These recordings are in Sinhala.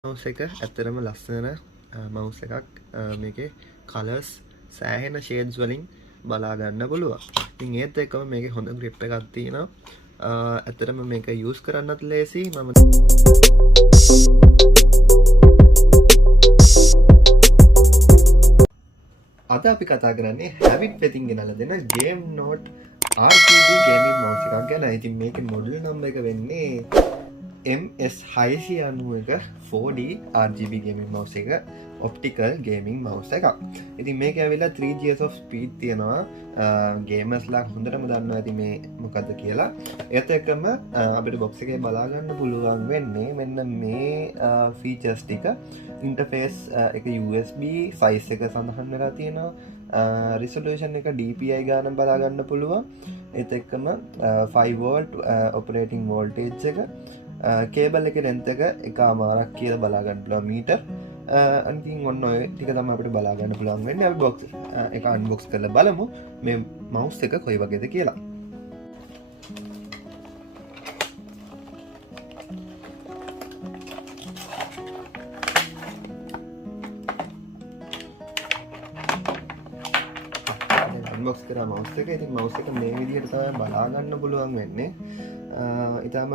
මවුස් එක ඇත්තටම ලස්සන මවුස් එකක්. මේකේ කලර්ස් සෑහෙන ෂේඩ්ස් වලින් බලා ගන්න පුළුවන්. ඉතින් ඒත් එක්කම මේකේ හොඳ grip එකක් තියෙනවා. ඇත්තටම මේක යූස් කරන්නත් ලේසි. මම අද අපි කතා කරන්නේ Havit වෙතින් ගෙනල්ලා දෙන game note RGB gaming mouse එකක් ගැන. ඉතින් මේකේ model number එක වෙන්නේ MS691-4D RGB gaming mouse එක, optical gaming mouse එකක්. ඉතින් මේක ඇවිල්ලා 3GS of speed තියෙනවා. ගේමර්ස්ලා හොඳටම දන්නවා ඇති මේ මොකද්ද කියලා. ඒත් එක්කම අපිට box එකේ බලා ගන්න පුළුවන් වෙන්නේ මෙන්න මේ features ටික. interface එක USB 5 එක සඳහන් වෙලා තියෙනවා. resolution එක DPI ගාන බලා ගන්න පුළුවන්. ඒත් එක්කම 5 volt operating voltage එක, කේබල් එකේ length එක 1.5ක් කියලා බලා ගන්න පුළුවන් මීටර්. අනිතින් ඔන්න ඔය ටික තමයි අපිට බලා ගන්න පුළුවන් වෙන්නේ. අපි box එක unbox කරලා බලමු මේ mouse එක කොයි වගේද කියලා. unbox කරා mouse එක. ඉතින් mouse එක මේ විදිහට තමයි බලා ගන්න පුළුවන් වෙන්නේ. ඉතාලම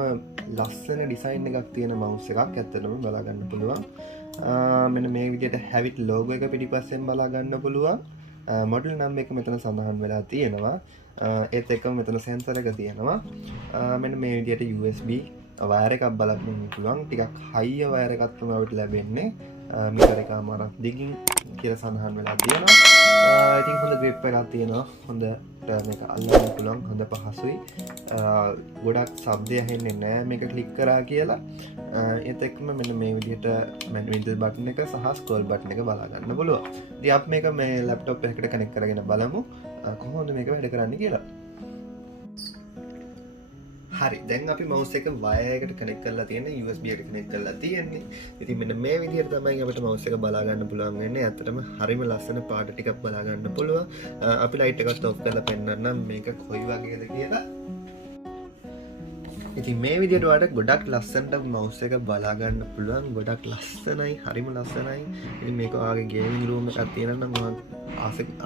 ලස්සන ඩිසයින් එකක් තියෙන mouse එකක් ඇත්තටම බලා ගන්න පුළුවන්. මෙන්න මේ විදිහට Havit logo එක පිටිපස්සෙන් බලා ගන්න පුළුවන්. model number එක මෙතන සඳහන් වෙලා තියෙනවා. ඒත් එක්කම මෙතන sensor එක තියෙනවා. මෙන්න මේ විදිහට USB wire එකක් බලා ගන්න පුළුවන්. ටිකක් high wire එකක් තමයි අපිට ලැබෙන්නේ. මීටර එකමාරක් දිගින් කියලා සඳහන් වෙලා තියෙනවා. ඉතින් හොඳ grip එකක් තියෙනවා. හොඳ මේක අල්ලන්න පුළුවන්. හොඳ පහසුයි. ගොඩක් ශබ්දය ඇහෙන්නේ නැහැ මේක ක්ලික් කරා කියලා. ඒත් එක්කම මෙන්න මේ විදිහට middle button එක සහ scroll button එක බලා ගන්න පුළුවන්. ඉතින් අපි මේක මේ laptop එකකට connect කරගෙන බලමු කොහොමද මේක වැඩ කරන්නේ කියලා. හරි, දැන් අපි mouse එක wire එකට connect කරලා තියෙන්නේ, USB එකට connect කරලා තියෙන්නේ. ඉතින් මෙන්න මේ විදිහට තමයි අපිට mouse එක බලා ගන්න පුළුවන් වෙන්නේ. ඇත්තටම හරිම ලස්සන පාට ටිකක් බලා ගන්න පුළුවන්. අපි light එකත් off කරලා පෙන්නන්නම් මේක කොයි වගේද කියලා. ඉතින් මේ විදිහට ඔයාලට ගොඩක් ලස්සනට mouse එක බලා ගන්න පුළුවන්. ගොඩක් ලස්සනයි, හරිම ලස්සනයි. ඉතින් මේක ඔයාගේ gaming room එකක් තියෙනවා නම්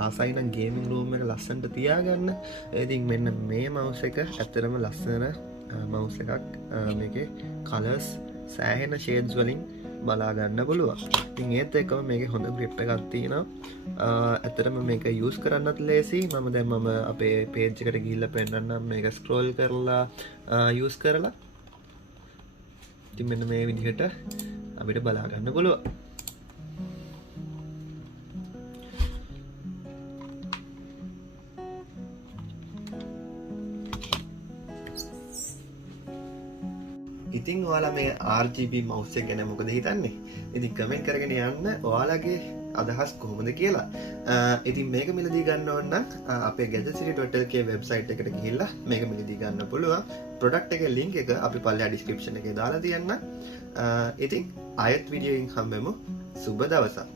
ආසයි නම් gaming room එක ලස්සනට තියාගන්න. ඉතින් මෙන්න මේ mouse එක ඇත්තටම ලස්සන mouse එකක්. මේකේ colors සෑහෙන shades වලින් බලා ගන්න පුළුවන්. ඉතින් ඒත් එක්කම මේකේ හොඳ grip එකක් තියෙනවා. ඇත්තටම මේක use කරන්නත් ලේසි. මම අපේ page එකට ගිහිල්ලා පෙන්නන්නම් මේක scroll කරලා use කරලා. ඉතින් මෙන්න මේ විදිහට අපිට බලා ගන්න පුළුවන්. ඉතින් ඔයාලා මේ RGB mouse එක ගැන මොකද හිතන්නේ? ඉතින් කමෙන්ට් කරගෙන යන්න ඔයාලගේ අදහස් කොහොමද කියලා. ඉතින් මේක මිලදී ගන්න ඕන නම් අපේ gadgetcity.biz වෙබ්සයිට් එකට ගිහිල්ලා මේක මිලදී ගන්න පුළුවන්. ප්‍රොඩක්ට් එකේ link එක අපි පල්ලෙහා description එකේ දාලා තියන්න. ඉතින් ආයෙත් වීඩියෝ එකකින් හම්බෙමු. සුබ දවසක්.